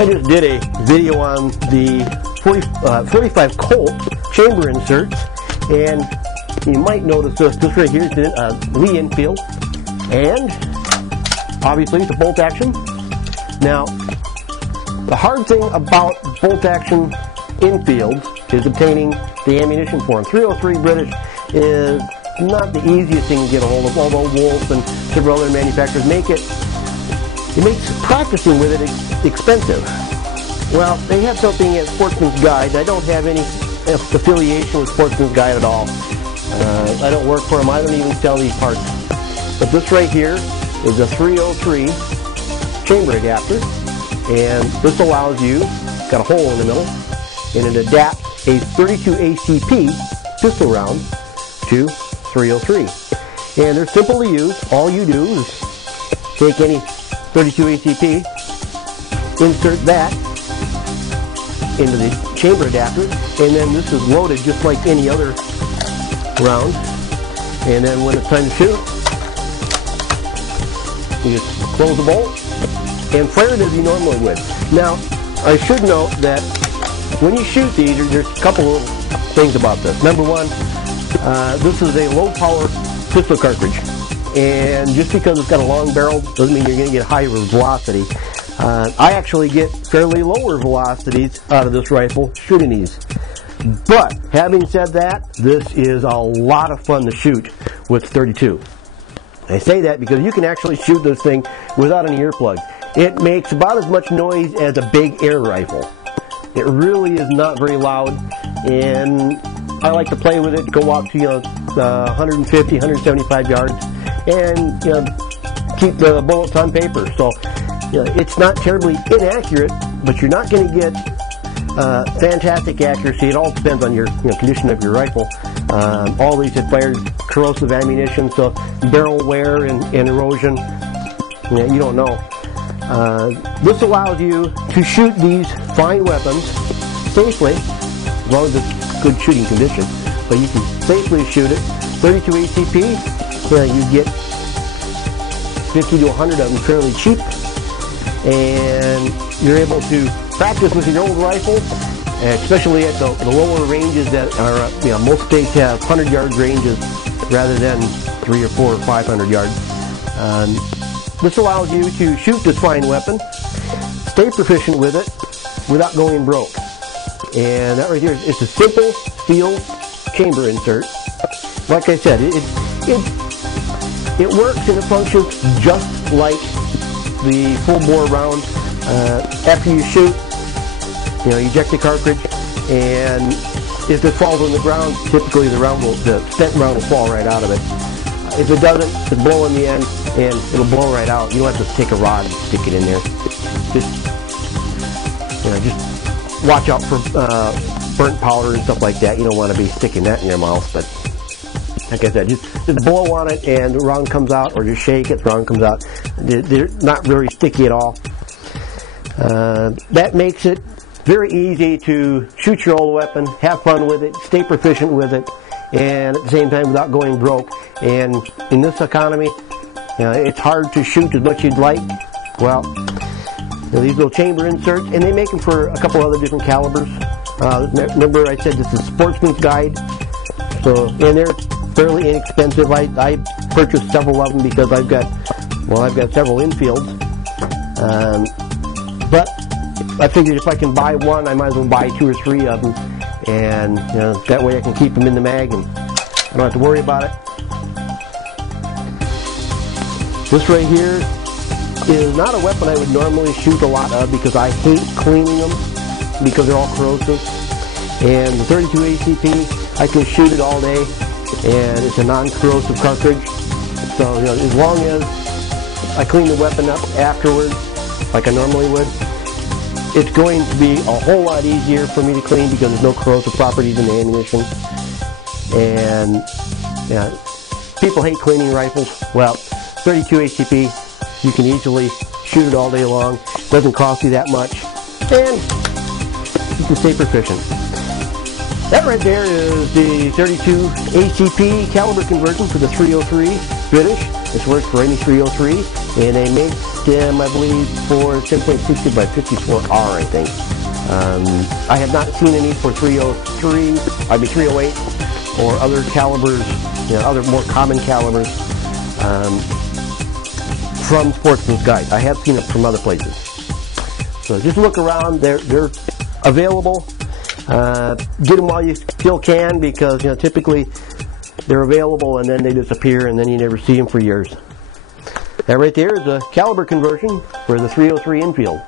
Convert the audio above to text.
I just did a video on the 45 Colt chamber inserts, and you might notice this right here is a Lee-Enfield, and obviously it's a bolt action. Now, the hard thing about bolt action Enfields is obtaining the ammunition for them. 303 British is not the easiest thing to get a hold of, although Wolf and several other manufacturers make it. It makes practicing with it expensive. Well, they have something at Sportsman's Guide. I don't have any affiliation with Sportsman's Guide at all. I don't work for them. I don't even sell these parts. But this right here is a 303 chamber adapter, and this allows you, got a hole in the middle, and it adapts a 32 ACP pistol round to 303. And they're simple to use. All you do is take any 32 ACP, insert that into the chamber adapter, and then this is loaded just like any other round. And then when it's time to shoot, you just close the bolt and fire it as you normally would. Now, I should note that when you shoot these, there's a couple of things about this. Number one, this is a low power pistol cartridge, and just because it's got a long barrel doesn't mean you're going to get higher velocity. I actually get fairly lower velocities out of this rifle shooting these. But having said that, this is a lot of fun to shoot with 32. I say that because you can actually shoot this thing without any earplugs. It makes about as much noise as a big air rifle. It really is not very loud, and I like to play with it, go out to 150, 175 yards, and keep the bullets on paper. So it's not terribly inaccurate, but you're not going to get fantastic accuracy. It all depends on your condition of your rifle. All these have fired corrosive ammunition, so barrel wear and erosion, you don't know. This allows you to shoot these fine weapons safely, as long as it's good shooting condition. But you can safely shoot it. 32 ACP, you get 50 to 100 of them fairly cheap, and you're able to practice with your old rifle, especially at the lower ranges that are, most states have 100-yard ranges rather than 300 or 400 or 500 yards. This allows you to shoot this fine weapon, stay proficient with it without going broke. And that right here, it's a simple steel chamber insert. Like I said, it works and it functions just like the full bore round. After you shoot, you eject the cartridge, and if it falls on the ground, typically the spent round will fall right out of it. If it doesn't, it'll blow in the end, and it'll blow right out. You don't have to take a rod and stick it in there. Just watch out for burnt powder and stuff like that. You don't want to be sticking that in your mouth. But like I said, just blow on it, and the round comes out, or just shake it, the round comes out. They're not very sticky at all. That makes it very easy to shoot your old weapon, have fun with it, stay proficient with it, and at the same time without going broke. And in this economy, it's hard to shoot as much as you'd like. Well, these little chamber inserts, and they make them for a couple other different calibers. Remember I said this is Sportsman's Guide, and they're fairly inexpensive. I purchased several of them because I've got several Enfields. But I figured if I can buy one, I might as well buy 2 or 3 of them, and that way I can keep them in the mag and I don't have to worry about it. This right here is not a weapon I would normally shoot a lot of because I hate cleaning them because they're all corrosive. And the 32 ACP, I can shoot it all day, and it's a non-corrosive cartridge. So as long as I clean the weapon up afterwards, like I normally would, it's going to be a whole lot easier for me to clean because there's no corrosive properties in the ammunition. And people hate cleaning rifles. Well, 32 ACP, you can easily shoot it all day long. Doesn't cost you that much, and you can stay proficient. That right there is the 32 ACP caliber conversion for the 303 British. This works for any 303. and they make them, I believe, for 10.60 by 54R, I think. I have not seen any for 308 or other calibers, other more common calibers from Sportsman's Guide. I have seen it from other places. So just look around. They're available. Get them while you still can, because typically they're available and then they disappear and then you never see them for years. That right there is a caliber conversion for the 303 Enfield.